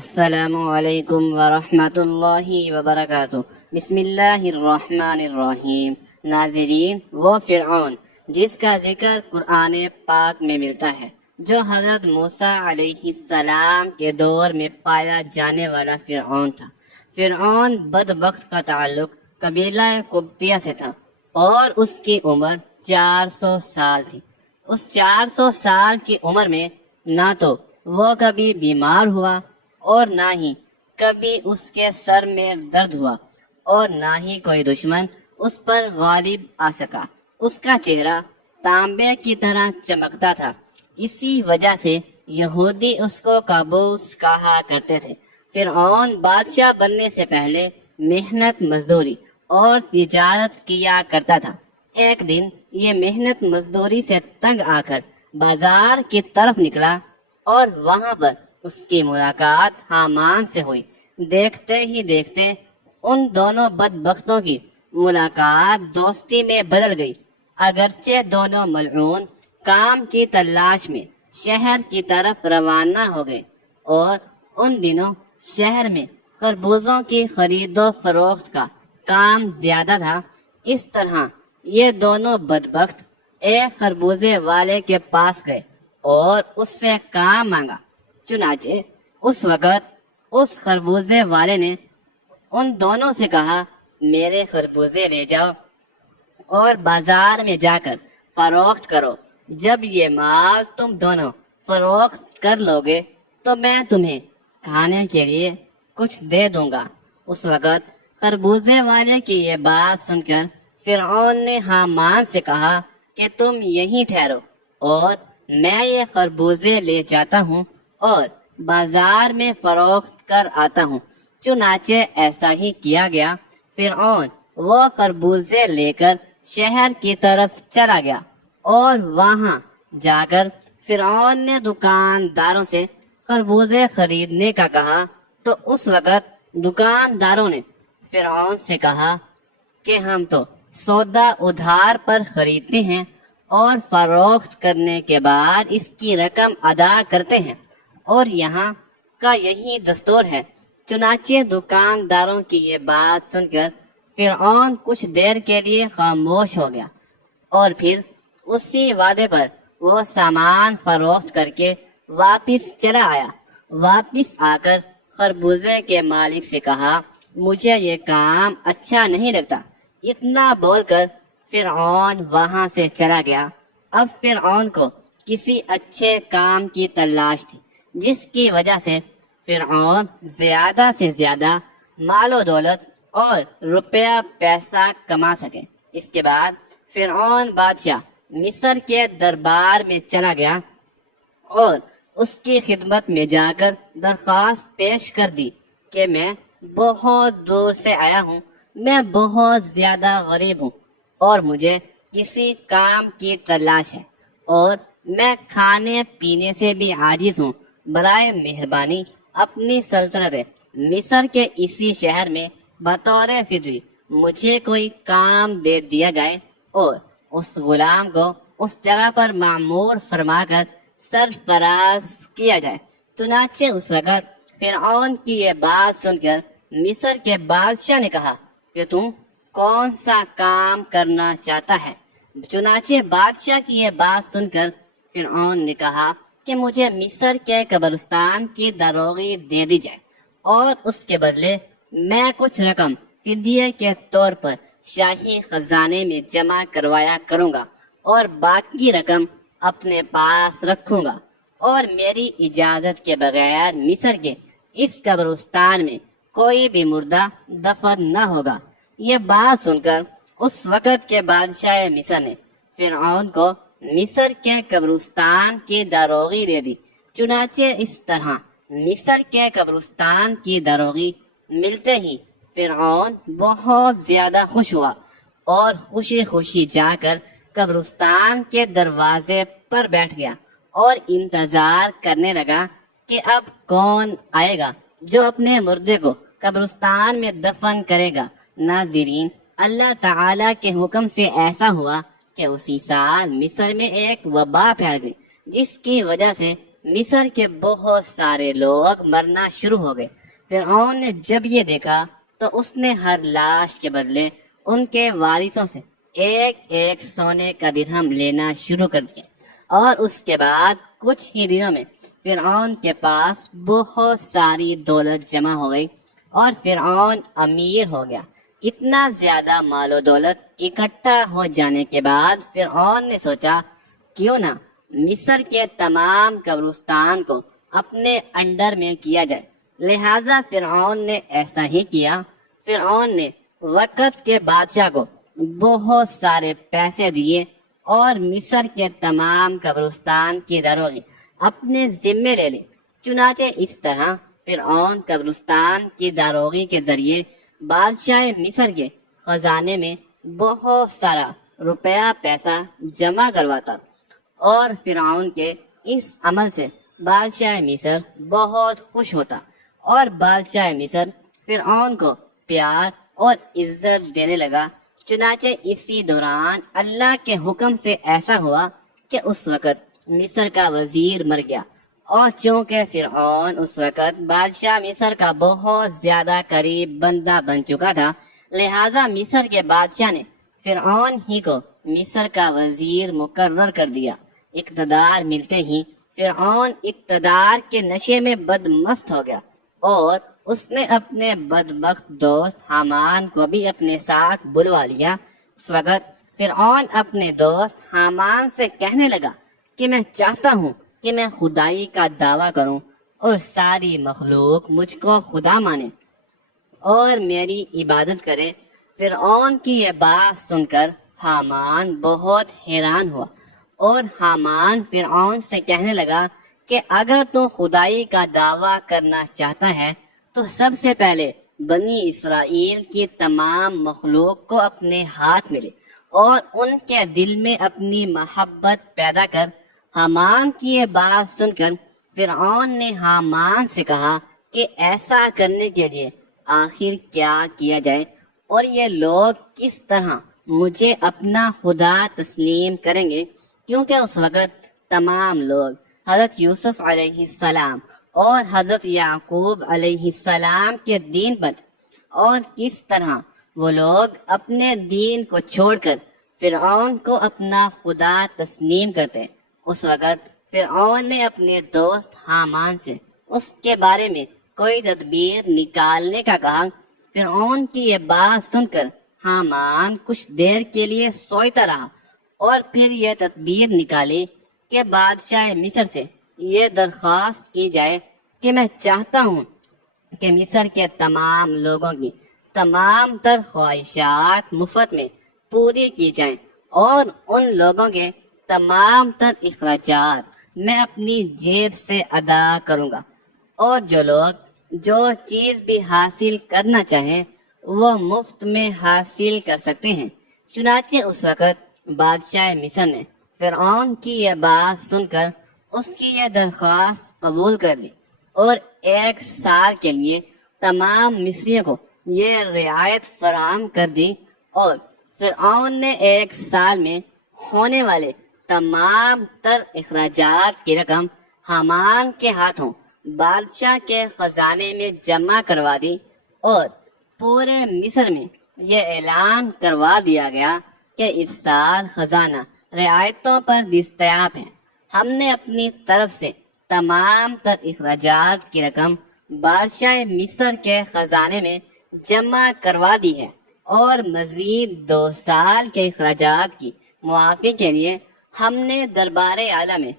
السلام علیکم ورحمۃ اللہ وبرکاتہ۔ بسم اللہ الرحمن الرحیم۔ ناظرین، وہ فرعون جس کا ذکر قرآن پاک میں ملتا ہے، جو حضرت موسیٰ علیہ السلام کے دور میں پایا جانے والا فرعون تھا۔ فرعون بدبخت کا تعلق قبیلہ قبطیہ سے تھا اور اس کی عمر 400 سال تھی۔ اس 400 سال کی عمر میں نہ تو وہ کبھی بیمار ہوا اور نہ ہی کبھی اس کے سر میں درد ہوا، اور نہ ہی کوئی دشمن اس پر غالب آ سکا۔ اس کا چہرہ تانبے کی طرح چمکتا تھا، اسی وجہ سے یہودی اس کو قابوس کہا کرتے تھے۔ فرعون بادشاہ بننے سے پہلے محنت مزدوری اور تجارت کیا کرتا تھا۔ ایک دن یہ محنت مزدوری سے تنگ آ کر بازار کی طرف نکلا اور وہاں پر اس کی ملاقات حامان سے ہوئی۔ دیکھتے ہی دیکھتے ان دونوں بدبختوں کی ملاقات دوستی میں بدل گئی۔ اگرچہ دونوں ملعون کام کی تلاش میں شہر کی طرف روانہ ہو گئے، اور ان دنوں شہر میں خربوزوں کی خرید و فروخت کا کام زیادہ تھا۔ اس طرح یہ دونوں بدبخت ایک خربوزے والے کے پاس گئے اور اس سے کام مانگا۔ چنانچہ اس وقت اس خربوزے والے نے ان دونوں سے کہا، میرے خربوزے لے جاؤ اور بازار میں جا کر فروخت کرو۔ جب یہ مال تم دونوں فروخت کر لو گے تو میں تمہیں کھانے کے لیے کچھ دے دوں گا۔ اس وقت خربوزے والے کی یہ بات سن کر فرعون نے حامان سے کہا کہ تم یہیں ٹھہرو اور میں یہ خربوزے لے جاتا ہوں اور بازار میں فروخت کر آتا ہوں۔ چنانچہ ایسا ہی کیا گیا۔ فرعون وہ خربوزے لے کر شہر کی طرف چلا گیا، اور وہاں جا کر فرعون نے دکانداروں سے خربوزے خریدنے کا کہا۔ تو اس وقت دکانداروں نے فرعون سے کہا کہ ہم تو سودا ادھار پر خریدتے ہیں اور فروخت کرنے کے بعد اس کی رقم ادا کرتے ہیں، اور یہاں کا یہی دستور ہے۔ چنانچہ دکانداروں کی یہ بات سن کر فرعون کچھ دیر کے لیے خاموش ہو گیا، اور پھر اسی وعدے پر وہ سامان فروخت کر کے واپس چلا آیا۔ واپس آ کر خربوزے کے مالک سے کہا، مجھے یہ کام اچھا نہیں لگتا۔ اتنا بول کر فرعون وہاں سے چلا گیا۔ اب فرعون کو کسی اچھے کام کی تلاش تھی، جس کی وجہ سے فرعون زیادہ سے زیادہ مال و دولت اور روپیہ پیسہ کما سکے۔ اس کے بعد فرعون بادشاہ مصر کے دربار میں چلا گیا اور اس کی خدمت میں جا کر درخواست پیش کر دی کہ میں بہت دور سے آیا ہوں، میں بہت زیادہ غریب ہوں اور مجھے کسی کام کی تلاش ہے، اور میں کھانے پینے سے بھی عاجز ہوں۔ برائے مہربانی اپنی سلطنت مصر کے اسی شہر میں بطور فدوی مجھے کوئی کام دے دیا جائے، اور اس غلام کو اس جگہ پر معمور فرما کر سرفراز کیا جائے۔ چنانچہ اس وقت فرعون کی یہ بات سن کر مصر کے بادشاہ نے کہا کہ تم کون سا کام کرنا چاہتا ہے؟ چنانچہ بادشاہ کی یہ بات سن کر فرعون نے کہا کہ مجھے مصر کے قبرستان کی داروغی دے دی جائے، اور اس کے بدلے میں کچھ رقم فدیے کے طور پر شاہی خزانے میں جمع کروایا کروں گا، اور باقی رقم اپنے پاس رکھوں گا، اور میری اجازت کے بغیر مصر کے اس قبرستان میں کوئی بھی مردہ دفن نہ ہوگا۔ یہ بات سن کر اس وقت کے بادشاہ مصر نے فرعون کو مصر کے قبرستان کی داروغی دے دی۔ چنانچہ اس طرح مصر کے قبرستان کی داروغی ملتے ہی فرعون بہت زیادہ خوش ہوا، اور خوشی خوشی جا کر قبرستان کے دروازے پر بیٹھ گیا اور انتظار کرنے لگا کہ اب کون آئے گا جو اپنے مردے کو قبرستان میں دفن کرے گا۔ ناظرین، اللہ تعالی کے حکم سے ایسا ہوا کہ اسی سال مصر میں ایک وبا پھیل گئی، جس کی وجہ سے مصر کے بہت سارے لوگ مرنا شروع ہو گئے۔ فرعون نے جب یہ دیکھا تو اس نے ہر لاش کے بدلے ان کے وارثوں سے ایک ایک سونے کا درہم لینا شروع کر دیا، اور اس کے بعد کچھ ہی دنوں میں فرعون کے پاس بہت ساری دولت جمع ہو گئی اور فرعون امیر ہو گیا۔ اتنا زیادہ مال و دولت اکٹھا ہو جانے کے بعد فرعون نے سوچا کیوں نہ مصر کے تمام قبرستان کو اپنے انڈر میں کیا جائے، لہذا فرعون نے ایسا ہی کیا۔ فرعون نے وقت کے بادشاہ کو بہت سارے پیسے دیے اور مصر کے تمام قبرستان کی داروغی اپنے ذمے لے لی۔ چنانچہ اس طرح فرعون قبرستان کی داروغی کے ذریعے بادشاہ مصر کے خزانے میں بہت سارا روپیہ پیسہ جمع کرواتا، اور فرعون کے اس عمل سے بادشاہ مصر بہت خوش ہوتا، اور بادشاہ مصر فرعون کو پیار اور عزت دینے لگا۔ چنانچہ اسی دوران اللہ کے حکم سے ایسا ہوا کہ اس وقت مصر کا وزیر مر گیا، اور چونکہ فرعون اس وقت بادشاہ مصر کا بہت زیادہ قریب بندہ بن چکا تھا، لہذا مصر کے بادشاہ نے فرعون ہی کو مصر کا وزیر مقرر کر دیا۔ اقتدار ملتے ہی فرعون اقتدار کے نشے میں بدمست ہو گیا، اور اس نے اپنے بدبخت دوست حامان کو بھی اپنے ساتھ بلوا لیا۔ اس وقت فرعون اپنے دوست حامان سے کہنے لگا کہ میں چاہتا ہوں کہ میں خدائی کا دعویٰ کروں اور ساری مخلوق مجھ کو خدا مانے اور میری عبادت کرے۔ فرعون کی یہ بات سن کر حامان بہت حیران ہوا، اور حامان فرعون سے کہنے لگا کہ اگر تو خدائی کا دعویٰ کرنا چاہتا ہے تو سب سے پہلے بنی اسرائیل کی تمام مخلوق کو اپنے ہاتھ میں لے اور ان کے دل میں اپنی محبت پیدا کر۔ حامان کی یہ بات سن کر فرعون نے حامان سے کہا کہ ایسا کرنے کے لیے آخر کیا کیا جائے، اور یہ لوگ کس طرح مجھے اپنا خدا تسلیم کریں گے، کیونکہ اس وقت تمام لوگ حضرت یوسف علیہ السلام اور حضرت یعقوب علیہ السلام کے دین پر، اور کس طرح وہ لوگ اپنے دین کو چھوڑ کر فرعون کو اپنا خدا تسلیم کرتے۔ اس وقت فرعون نے اپنے دوست حامان سے اس کے بارے میں کوئی تدبیر نکالنے کا کہا۔ فرعون کی یہ بات سن کر حامان کچھ دیر کے لیے سوچتا رہا، اور پھر یہ تدبیر نکالی کہ بادشاہ مصر سے یہ درخواست کی جائے کہ میں چاہتا ہوں کہ مصر کے تمام لوگوں کی تمام تر خواہشات مفت میں پوری کی جائیں، اور ان لوگوں کے تمام تر اخراجات میں اپنی جیب سے ادا کروں گا، اور جو لوگ جو چیز بھی حاصل کرنا چاہیں وہ مفت میں حاصل کر سکتے ہیں۔ چنانچہ اس وقت بادشاہ مصر نے فرعون کی یہ بات سن کر اس کی یہ درخواست قبول کر لی، اور 1 سال کے لیے تمام مصریوں کو یہ رعایت فراہم کر دی، اور فرعون نے 1 سال میں ہونے والے تمام تر اخراجات کی رقم حامان کے ہاتھوں بادشاہ کے خزانے میں جمع کروا دی، اور پورے مصر میں یہ اعلان کروا دیا گیا کہ اس سال خزانہ رعایتوں پر دستیاب ہے۔ ہم نے اپنی طرف سے تمام تر اخراجات کی رقم بادشاہ مصر کے خزانے میں جمع کروا دی ہے، اور مزید 2 سال کے اخراجات کی معافی کے لیے ہم نے دربار اعلیٰ میں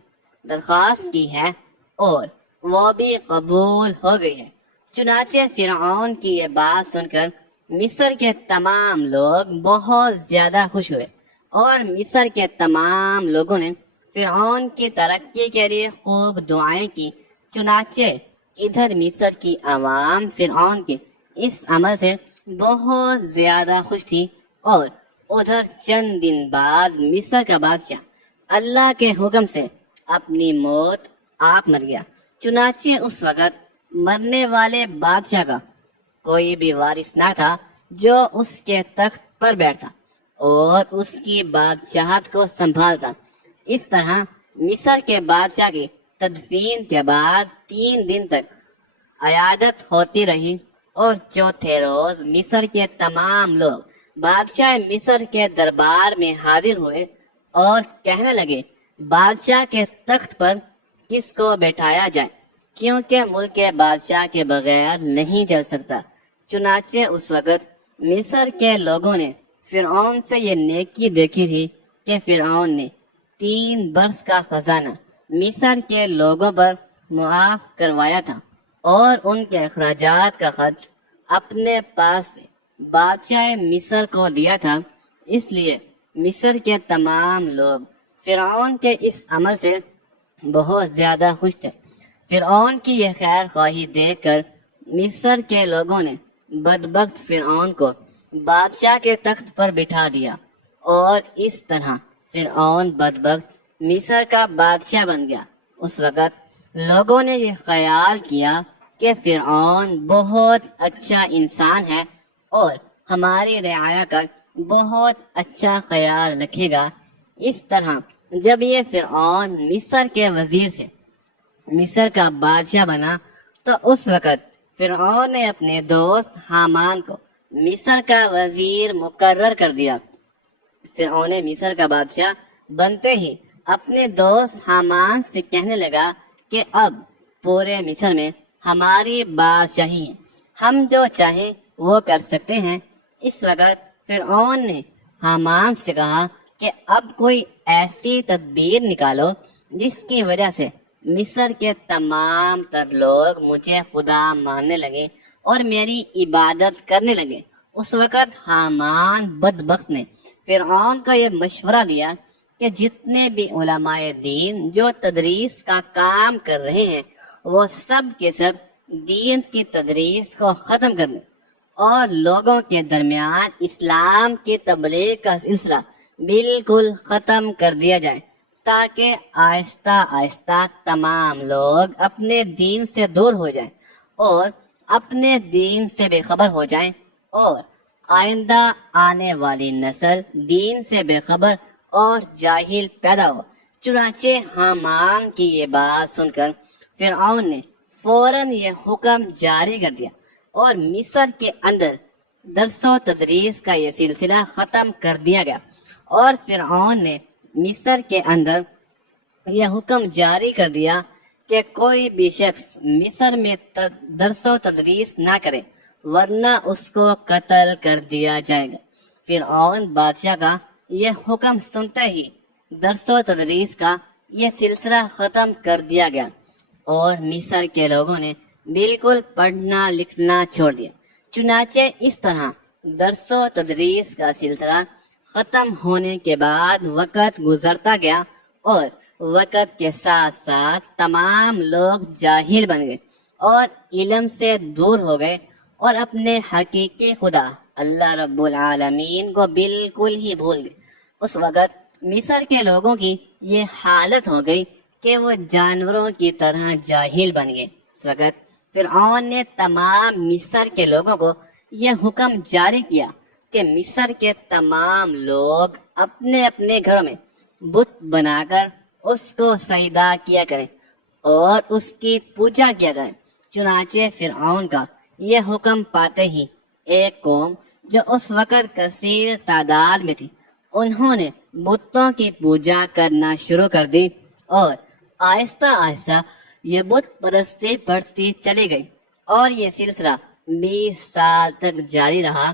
درخواست کی ہے، اور وہ بھی قبول ہو گئی ہے۔ چنانچہ فرعون کی یہ بات سن کر مصر کے تمام لوگ بہت زیادہ خوش ہوئے، اور مصر کے تمام لوگوں نے فرعون کی ترقی کے لیے خوب دعائیں کی۔ چنانچہ ادھر مصر کی عوام فرعون کے اس عمل سے بہت زیادہ خوش تھی، اور ادھر چند دن بعد مصر کا بادشاہ اللہ کے حکم سے اپنی موت آپ مر گیا۔ چنانچہ اس وقت مرنے والے بادشاہ کا کوئی بھی وارث نہ تھا جو اس کے تخت پر بیٹھتا اور اس کی بادشاہت کو سنبھالتا۔ اس طرح مصر کے بادشاہ کی تدفین کے بعد 3 دن تک عیادت ہوتی رہی، اور چوتھے روز مصر کے تمام لوگ بادشاہ مصر کے دربار میں حاضر ہوئے اور کہنے لگے، بادشاہ کے تخت پر کس کو بٹھایا جائے، کیونکہ ملک کے بادشاہ کے بغیر نہیں چل سکتا۔ چنانچہ اس وقت مصر کے لوگوں نے فرعون سے یہ نیکی دیکھی تھی کہ فرعون نے 3 برس کا خزانہ مصر کے لوگوں پر معاف کروایا تھا، اور ان کے اخراجات کا خرچ اپنے پاس سے بادشاہ مصر کو دیا تھا۔ اس لیے مصر کے تمام لوگ فرعون کے اس عمل سے بہت زیادہ خوش تھے۔ فرعون کی یہ خیر خواہی دیکھ کر مصر کے لوگوں نے بدبخت فرعون کو بادشاہ کے تخت پر بٹھا دیا، اور اس طرح فرعون بدبخت مصر کا بادشاہ بن گیا۔ اس وقت لوگوں نے یہ خیال کیا کہ فرعون بہت اچھا انسان ہے اور ہماری رعایا کا بہت اچھا خیال رکھے گا۔ اس طرح جب یہ فرعون مصر کے وزیر سے مصر کا بادشاہ بنا، تو اس وقت فرعون نے اپنے دوست حامان کو مصر کا وزیر مقرر کر دیا۔ فرعون مصر کا بادشاہ بنتے ہی اپنے دوست حامان سے کہنے لگا کہ اب پورے مصر میں ہماری بادشاہی ہے، ہم جو چاہیں وہ کر سکتے ہیں۔ اس وقت فرعون نے حامان سے کہا کہ اب کوئی ایسی تدبیر نکالو جس کی وجہ سے مصر کے تمام تر لوگ مجھے خدا ماننے لگے اور میری عبادت کرنے لگے۔ اس وقت حامان بدبخت نے فرعون کو یہ مشورہ دیا کہ جتنے بھی علماء دین جو تدریس کا کام کر رہے ہیں، وہ سب کے سب دین کی تدریس کو ختم کر دیں اور لوگوں کے درمیان اسلام کی تبلیغ کا سلسلہ بالکل ختم کر دیا جائے، تاکہ آہستہ آہستہ تمام لوگ اپنے دین سے دور ہو جائیں اور اپنے دین سے بے خبر ہو جائیں، اور آئندہ آنے والی نسل دین سے بے خبر اور جاہل پیدا ہو۔ چنانچہ حامان کی یہ بات سن کر فرعون نے فوراً یہ حکم جاری کر دیا، اور مصر کے اندر درس و تدریس کا یہ سلسلہ ختم کر دیا گیا، اور فرعون نے مصر کے اندر یہ حکم جاری کر دیا کہ کوئی بھی شخص مصر میں درس و تدریس نہ کرے، ورنہ اس کو قتل کر دیا جائے گا۔ فرعون بادشاہ کا یہ حکم سنتے ہی درس و تدریس کا یہ سلسلہ ختم کر دیا گیا، اور مصر کے لوگوں نے بالکل پڑھنا لکھنا چھوڑ دیا۔ چنانچہ اس طرح درس و تدریس کا سلسلہ ختم ہونے کے بعد وقت گزرتا گیا، اور وقت کے ساتھ ساتھ تمام لوگ جاہل بن گئے اور علم سے دور ہو گئے، اور اپنے حقیقی خدا اللہ رب العالمین کو بالکل ہی بھول گئے۔ اس وقت مصر کے لوگوں کی یہ حالت ہو گئی کہ وہ جانوروں کی طرح جاہل بن گئے۔ اس وقت فرعون نے تمام مصر کے لوگوں کو یہ حکم جاری کیا کہ مصر کے تمام لوگ اپنے اپنے گھروں میں بت بنا کر اس کو سجدہ کیا کریں اور اس کی پوجا کیا کریں۔ چنانچہ فرعون کا یہ حکم پاتے ہی ایک قوم جو اس وقت کثیر تعداد میں تھی، انہوں نے بتوں کی پوجا کرنا شروع کر دی، اور آہستہ آہستہ یہ بت پرستی بڑھتی چلی گئی، اور یہ سلسلہ 20 سال تک جاری رہا۔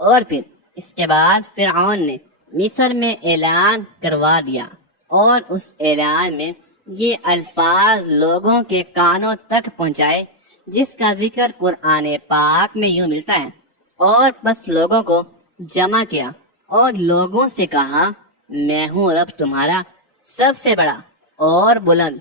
اور پھر اس کے بعد فرعون نے مصر میں اعلان کروا دیا، اور اس اعلان میں یہ الفاظ لوگوں کے کانوں تک پہنچائے جس کا ذکر قرآن پاک میں یوں ملتا ہے۔ اور بس لوگوں کو جمع کیا اور لوگوں سے کہا، میں ہوں رب تمہارا سب سے بڑا اور بلند۔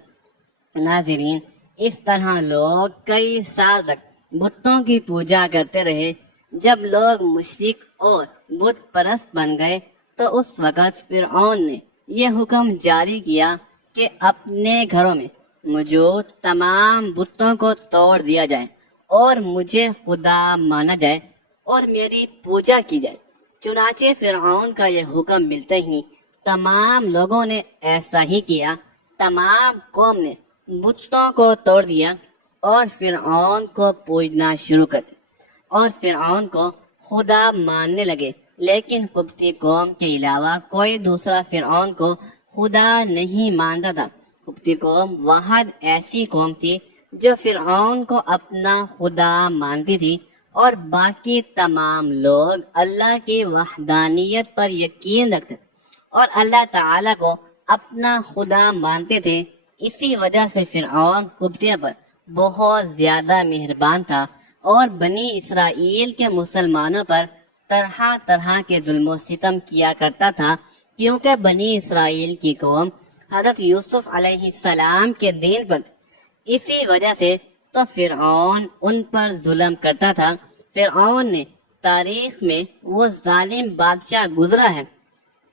ناظرین، اس طرح لوگ کئی سال تک بتوں کی پوجا کرتے رہے۔ جب لوگ مشرک اور بت پرست بن گئے تو اس وقت فرعون نے یہ حکم جاری کیا کہ اپنے گھروں میں موجود تمام بتوں کو توڑ دیا جائے اور مجھے خدا مانا جائے اور میری پوجا کی جائے۔ چنانچہ فرعون کا یہ حکم ملتے ہی تمام لوگوں نے ایسا ہی کیا۔ تمام قوم نے بتوں کو توڑ دیا اور فرعون کو پوجنا شروع کر دیا، اور فرعون کو خدا ماننے لگے، لیکن قبطی قوم کے علاوہ کوئی دوسرا فرعون کو خدا نہیں مانتا تھا۔ قبطی قوم واحد ایسی قوم تھی جو فرعون کو اپنا خدا مانتی تھی، اور باقی تمام لوگ اللہ کی وحدانیت پر یقین رکھتے تھے اور اللہ تعالیٰ کو اپنا خدا مانتے تھے۔ اسی وجہ سے فرعون قبطیوں پر بہت زیادہ مہربان تھا اور بنی اسرائیل کے مسلمانوں پر طرح طرح کے ظلم و ستم کیا کرتا تھا، کیونکہ بنی اسرائیل کی قوم حضرت یوسف علیہ السلام کے دین پر تھی۔ اسی وجہ سے تو فرعون ان پر ظلم کرتا تھا۔ فرعون نے تاریخ میں وہ ظالم بادشاہ گزرا ہے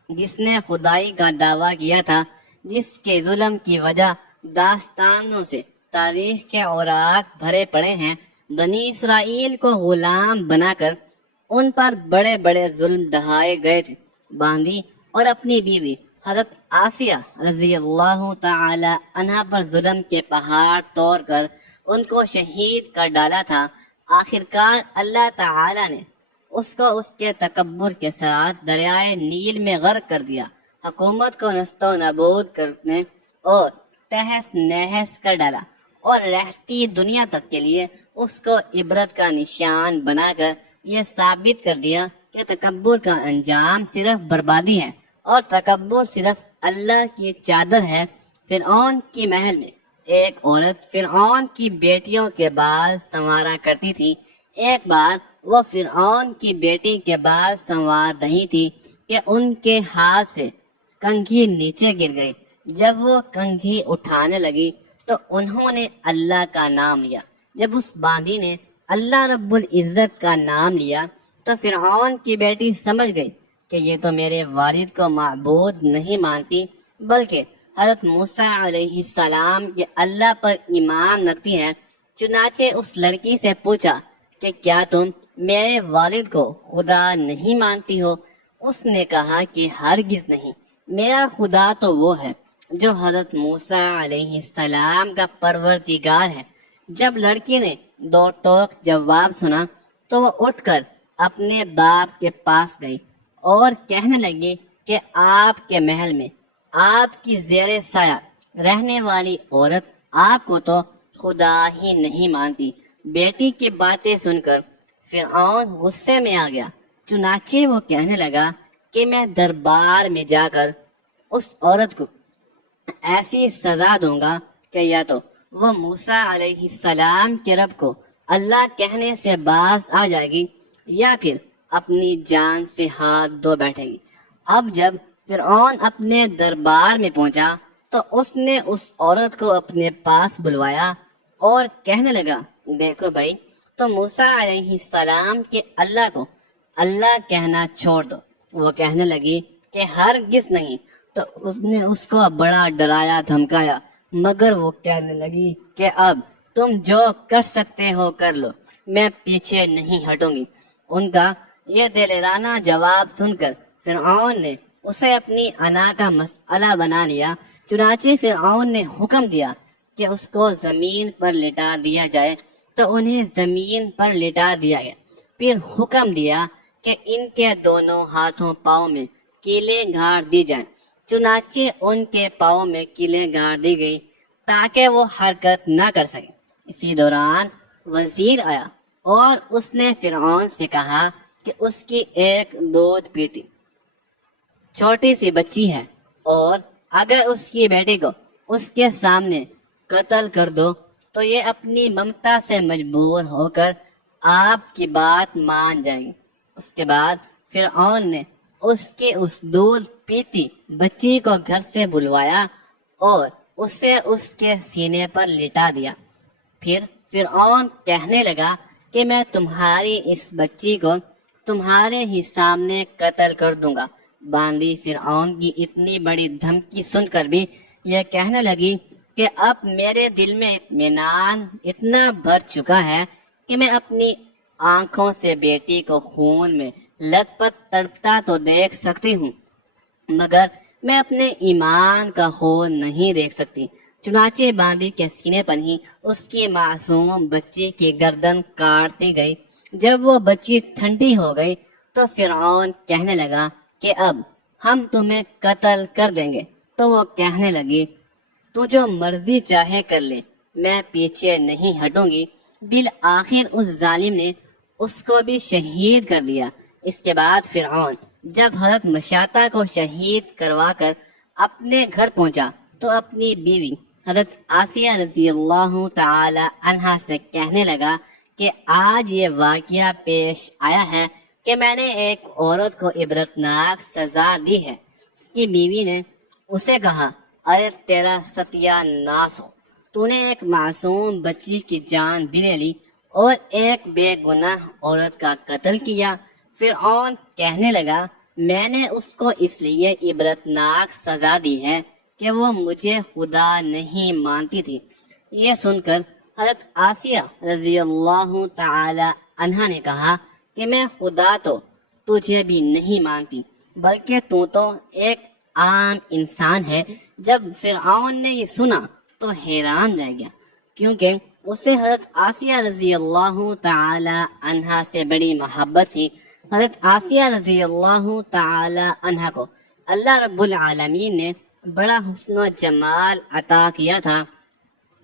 جس نے خدائی کا دعویٰ کیا تھا، جس کے ظلم کی وجہ داستانوں سے تاریخ کے اوراق بھرے پڑے ہیں۔ بنی اسرائیل کو غلام بنا کر ان پر بڑے بڑے ظلم ڈھائے گئے تھے۔ باندی اور اپنی بیوی حضرت آسیہ رضی اللہ تعالی عنہا پر ظلم کے پہاڑ توڑ کر ان کو شہید کر ڈالا تھا۔ آخرکار اللہ تعالی نے اس کو اس کے تکبر کے ساتھ دریائے نیل میں غرق کر دیا، حکومت کو نست و نابود کرنے اور تہس نہس کر ڈالا، اور رہتی دنیا تک کے لیے اس کو عبرت کا نشان بنا کر یہ ثابت کر دیا کہ تکبر کا انجام صرف بربادی ہے، اور تکبر صرف اللہ کی چادر ہے۔ فرعون کی محل میں ایک عورت فرعون کی بیٹیوں کے بال سنوارا کرتی تھی۔ ایک بار وہ فرعون کی بیٹی کے بال سنوار رہی تھی کہ ان کے ہاتھ سے کنگھی نیچے گر گئی۔ جب وہ کنگھی اٹھانے لگی تو انہوں نے اللہ کا نام لیا۔ جب اس باندی نے اللہ رب العزت کا نام لیا تو فرعون کی بیٹی سمجھ گئی کہ یہ تو میرے والد کو معبود نہیں مانتی بلکہ حضرت موسیٰ علیہ السلام کے اللہ پر ایمان رکھتی ہے۔ چنانچہ اس لڑکی سے پوچھا کہ کیا تم میرے والد کو خدا نہیں مانتی ہو؟ اس نے کہا کہ ہرگز نہیں، میرا خدا تو وہ ہے جو حضرت موسیٰ علیہ السلام کا پروردگار ہے۔ جب لڑکی نے دو ٹوک جواب سنا تو وہ اٹھ کر اپنے باپ کے پاس گئی اور کہنے لگی کہ آپ کے محل میں آپ کی زیر سایہ رہنے والی عورت آپ کو تو خدا ہی نہیں مانتی۔ بیٹی کی باتیں سن کر فرعون غصے میں آ گیا، چنانچہ وہ کہنے لگا کہ میں دربار میں جا کر اس عورت کو ایسی سزا دوں گا کہ یا تو وہ موسیٰ علیہ السلام کے رب کو اللہ کہنے سے باز آ جائے گی یا پھر اپنی جان سے ہاتھ دھو بیٹھے گی۔ اب جب فرعون اپنے دربار میں پہنچا تو اس نے اس عورت کو اپنے پاس بلوایا اور کہنے لگا، دیکھو بھائی، تو موسیٰ علیہ السلام کے اللہ کو اللہ کہنا چھوڑ دو۔ وہ کہنے لگی کہ ہرگز نہیں۔ تو اس نے اس کو بڑا ڈرایا دھمکایا، مگر وہ کہنے لگی کہ اب تم جو کر سکتے ہو کر لو، میں پیچھے نہیں ہٹوں گی۔ ان کا یہ دلیرانہ جواب سن کر فرعون نے اسے اپنی انا کا مسئلہ بنا لیا۔ چنانچہ فرعون نے حکم دیا کہ اس کو زمین پر لٹا دیا جائے، تو انہیں زمین پر لٹا دیا گیا۔ پھر حکم دیا کہ ان کے دونوں ہاتھوں پاؤں میں کیلیں گاڑ دی جائیں۔ چنانچہ ان کے پاؤں میں کیلیں گاڑ دی گئی تاکہ وہ حرکت نہ کر سکے۔ اسی دوران وزیر آیا اور اس نے فرعون سے کہا کہ اس کی ایک دودھ پیتی چھوٹی سی بچی ہے، اور اگر اس کی بیٹی کو اس کے سامنے قتل کر دو تو یہ اپنی ممتا سے مجبور ہو کر آپ کی بات مان جائے گی۔ اس کے بعد فرعون نے اس کی اس دودھ پیتی بچی کو گھر سے بلوایا اور اسے اس کے سینے پر لٹا دیا۔ پھر فرعون کہنے لگا کہ میں تمہاری اس بچی کو تمہارے ہی سامنے قتل کر دوں گا۔ باندی فرعون کی اتنی بڑی دھمکی سن کر بھی یہ کہنے لگی کہ اب میرے دل میں اطمینان اتنا بھر چکا ہے کہ میں اپنی آنکھوں سے بیٹی کو خون میں لت پت تڑپتا تو دیکھ سکتی ہوں، مگر میں اپنے ایمان کا خون نہیں دیکھ سکتی۔ چنانچہ باندی کے سینے پر ہی اس کی معصوم بچی کی گردن کاٹتی گئی۔ جب وہ بچی ٹھنڈی ہو گئی تو فرعون کہنے لگا کہ اب ہم تمہیں قتل کر دیں گے۔ تو وہ کہنے لگی تو جو مرضی چاہے کر لے، میں پیچھے نہیں ہٹوں گی۔ بالآخر اس ظالم نے اس کو بھی شہید کر دیا۔ اس کے بعد فرعون جب حضرت مشاطہ کو شہید کروا کر اپنے گھر پہنچا تو اپنی بیوی حضرت آسیہ رضی اللہ تعالی عنہا سے کہنے لگا کہ آج یہ واقعہ پیش آیا ہے کہ میں نے ایک عورت کو عبرتناک سزا دی ہے۔ اس کی بیوی نے اسے کہا ارے تیرا ستیہ ناس ہو، تو نے ایک معصوم بچی کی جان بھی لے لی اور ایک بے گناہ عورت کا قتل کیا۔ فرعون کہنے لگا میں نے اس کو اس لیے عبرتناک سزا دی ہے کہ وہ مجھے خدا نہیں مانتی تھی۔ یہ سن کر حضرت آسیہ رضی اللہ تعالی عنہا نے کہا کہ میں خدا تو تجھے بھی نہیں مانتی، بلکہ تو ایک عام انسان ہے۔ جب فرعون نے یہ سنا تو حیران رہ گیا، کیونکہ اسے حضرت آسیہ رضی اللہ تعالی عنہا سے بڑی محبت تھی۔ حضرت آسیہ رضی اللہ تعالی عنہا کو اللہ رب العالمین نے بڑا حسن و جمال عطا کیا تھا۔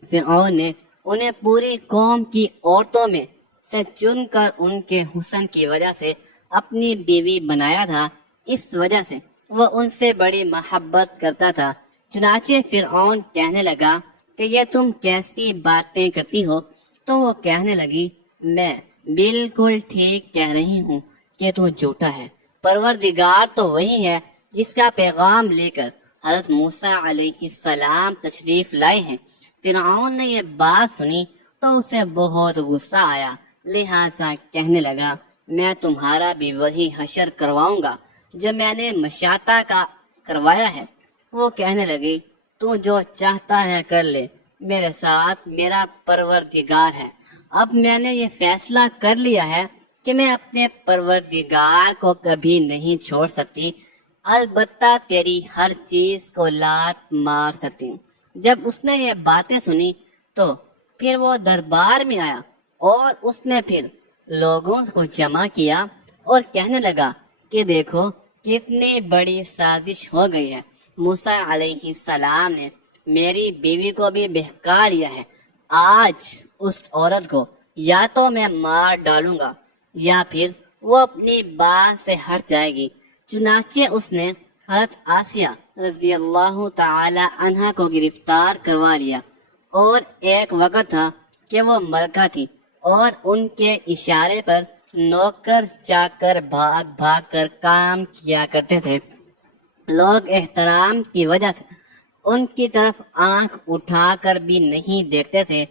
فرعون نے انہیں پوری قوم کی عورتوں میں سے چن کر ان کے حسن کی وجہ سے اپنی بیوی بنایا تھا۔ اس وجہ سے وہ ان سے بڑی محبت کرتا تھا۔ چنانچہ فرعون کہنے لگا کہ یہ تم کیسی باتیں کرتی ہو؟ تو وہ کہنے لگی میں بالکل ٹھیک کہہ رہی ہوں کہ تو جھوٹا ہے۔ پروردگار تو وہی ہے جس کا پیغام لے کر حضرت موسیٰ علیہ السلام تشریف لائے ہیں۔ فرعون نے یہ بات سنی تو اسے بہت غصہ آیا، لہٰذا کہنے لگا میں تمہارا بھی وہی حشر کرواؤں گا جو میں نے مشاطہ کا کروایا ہے۔ وہ کہنے لگی تو جو چاہتا ہے کر لے، میرے ساتھ میرا پروردگار ہے۔ اب میں نے یہ فیصلہ کر لیا ہے کہ میں اپنے پروردگار کو کبھی نہیں چھوڑ سکتی، البتہ تیری ہر چیز کو لات مار سکتی ہوں۔ جب اس نے یہ باتیں سنی تو پھر وہ دربار میں آیا اور اس نے پھر لوگوں کو جمع کیا اور کہنے لگا کہ دیکھو کتنی بڑی سازش ہو گئی ہے۔ موسیٰ علیہ السلام نے میری بیوی کو بھی بہکا لیا ہے۔ آج اس عورت کو یا تو میں مار ڈالوں گا یا پھر وہ اپنی بات سے ہٹ جائے گی۔ چنانچہ اس نے حضرت آسیہ رضی اللہ تعالی عنہا کو گرفتار کروا لیا، اور ایک وقت تھا کہ وہ ملکہ تھی اور ان کے اشارے پر نوکر چاکر بھاگ بھاگ کر کام کیا کرتے تھے۔ لوگ احترام کی وجہ سے ان کی طرف آنکھ اٹھا کر بھی نہیں دیکھتے تھے،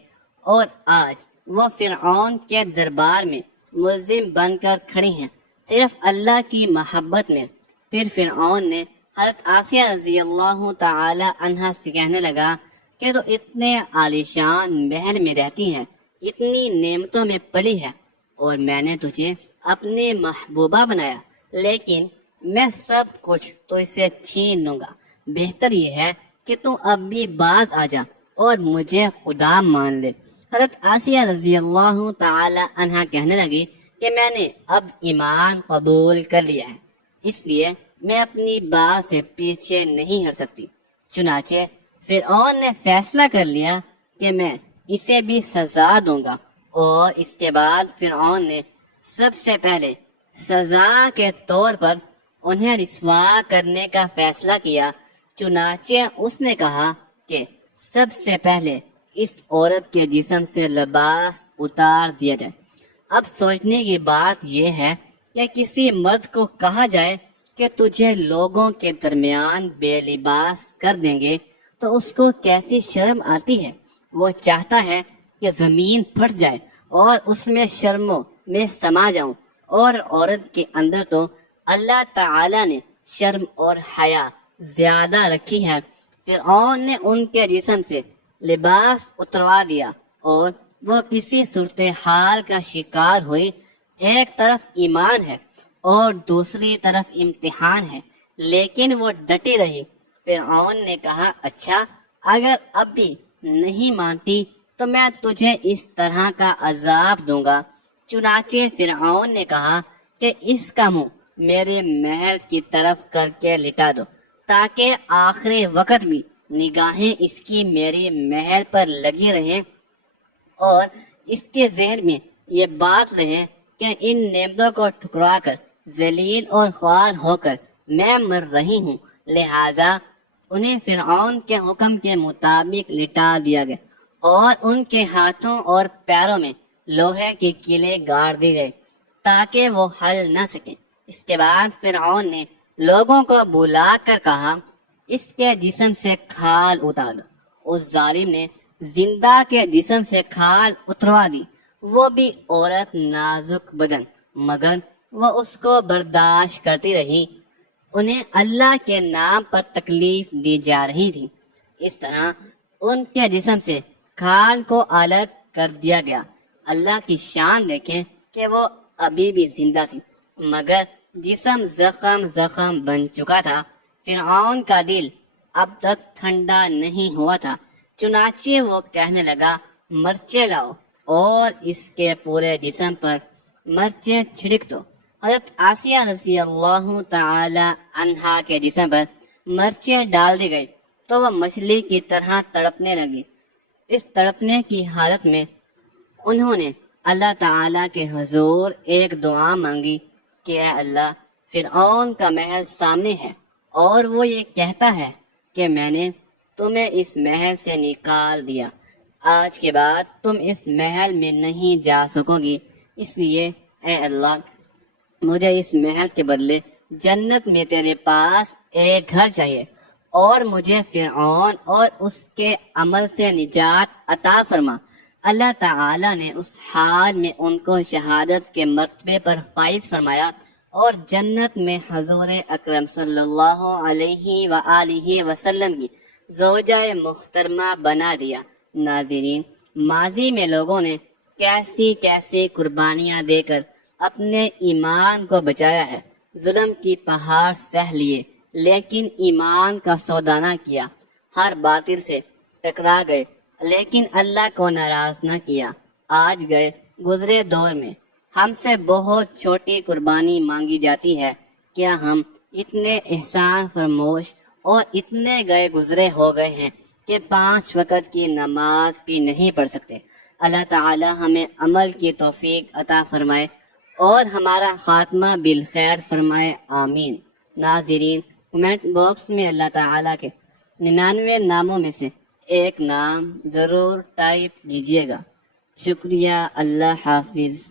اور آج وہ فرعون کے دربار میں ملزم بن کر کھڑی ہیں صرف اللہ کی محبت میں۔ پھر فرعون نے حضرت آسیہ رضی اللہ تعالی عنہا سے کہنے لگا کہ تو اتنے عالیشان محل میں رہتی ہے، اتنی نعمتوں میں پلی ہے، اور میں نے تجھے اپنی محبوبہ بنایا، لیکن میں سب کچھ تو اسے چھین لوں گا۔ بہتر یہ ہے کہ تو اب بھی باز آ جا اور مجھے خدا مان لے۔ حضرت آسیہ رضی اللہ تعالی عنہا کہنے لگی کہ میں نے اب ایمان قبول کر لیا ہے، اس لیے میں اپنی بات سے پیچھے نہیں ہٹ سکتی۔ چنانچہ فرعون نے فیصلہ کر لیا کہ میں اسے بھی سزا دوں گا، اور اس کے بعد فرعون نے سب سے پہلے سزا کے طور پر انہیں رسوا کرنے کا فیصلہ کیا۔ چنانچہ اس نے کہا کہ سب سے پہلے اس عورت کے جسم سے لباس اتار دیا جائے۔ اب سوچنے کی بات یہ ہے کہ کسی مرد کو کہا جائے کہ تجھے لوگوں کے درمیان بے لباس کر دیں گے تو اس کو کیسی شرم آتی ہے۔ وہ چاہتا ہے کہ زمین پھٹ جائے اور اس میں شرموں میں سما جاؤں، اور عورت کے اندر تو اللہ تعالی نے شرم اور حیا زیادہ رکھی ہے۔ فرعون نے ان کے جسم سے لباس اتروا دیا اور وہ کسی صورتحال کا شکار ہوئی۔ ایک طرف ایمان ہے اور دوسری طرف امتحان ہے، لیکن وہ ڈٹی رہی۔ فرعون نے کہا اچھا اگر اب بھی نہیں مانتی تو میں تجھے اس طرح کا عذاب دوں گا۔ چنانچہ فرعون نے کہا کہ اس کا منہ میرے محل کی طرف کر کے لٹا دو، تاکہ آخری وقت بھی نگاہیں اس کی میرے محل پر لگی رہیں اور اس کے ذہن میں یہ بات رہے کہ ان نعمتوں کو ٹھکرا کر ذلیل اور خوار ہو کر میں مر رہی ہوں۔ لہذا انہیں فرعون کے حکم کے مطابق لٹا دیا گیا اور ان کے ہاتھوں اور پیروں میں لوہے کی کیلیں گاڑ دی گئی تاکہ وہ ہل نہ سکیں۔ اس کے بعد فرعون نے لوگوں کو بلا کر کہا، اس کے جسم سے کھال اتار دو۔ اس ظالم نے زندہ کے جسم سے کھال اتروا دی، وہ بھی عورت نازک بدن، مگر وہ اس کو برداشت کرتی رہی۔ انہیں اللہ کے نام پر تکلیف دی جا رہی تھی۔ اس طرح ان کے جسم سے کھال کو الگ کر دیا گیا۔ اللہ کی شان دیکھیں کہ وہ ابھی بھی زندہ تھی، مگر جسم زخم بن چکا تھا۔ فرعون کا دل اب تک ٹھنڈا نہیں ہوا تھا، چنانچہ وہ کہنے لگا، مرچیں لاؤ اور اس کے پورے جسم پر مرچیں چھڑک دو۔ حضرت آسیہ رضی اللہ تعالی عنہا کے جسم پر مرچیں ڈال دی گئی تو وہ مچھلی کی طرح تڑپنے لگی۔ اس تڑپنے کی حالت میں انہوں نے اللہ تعالی کے حضور ایک دعا مانگی کہ اے اللہ، فرعون کا محل سامنے ہے اور وہ یہ کہتا ہے کہ میں نے تمہیں اس محل سے نکال دیا، آج کے بعد تم اس محل میں نہیں جا سکو گی، اس لیے اے اللہ مجھے اس محل کے بدلے جنت میں تیرے پاس ایک گھر چاہیے، اور مجھے فرعون اور اس کے عمل سے نجات عطا فرما۔ اللہ تعالی نے اس حال میں ان کو شہادت کے مرتبے پر فائز فرمایا اور جنت میں حضور اکرم صلی اللہ علیہ وآلہ وسلم کی زوجہ محترمہ بنا دیا۔ ناظرین، ماضی میں لوگوں نے کیسی کیسی قربانیاں دے کر اپنے ایمان کو بچایا ہے، ظلم کی پہاڑ سہ لیے لیکن ایمان کا سودا نہ کیا، ہر باطل سے ٹکرا گئے لیکن اللہ کو ناراض نہ کیا۔ آج گئے گزرے دور میں ہم سے بہت چھوٹی قربانی مانگی جاتی ہے، کیا ہم اتنے احسان فرموش اور اتنے گئے گزرے ہو گئے ہیں کہ 5 وقت کی نماز بھی نہیں پڑھ سکتے؟ اللہ تعالی ہمیں عمل کی توفیق عطا فرمائے اور ہمارا خاتمہ بالخیر فرمائے، آمین۔ ناظرین، کمنٹ باکس میں اللہ تعالیٰ کے 99 ناموں میں سے ایک نام ضرور ٹائپ کیجیے گا۔ شکریہ، اللہ حافظ۔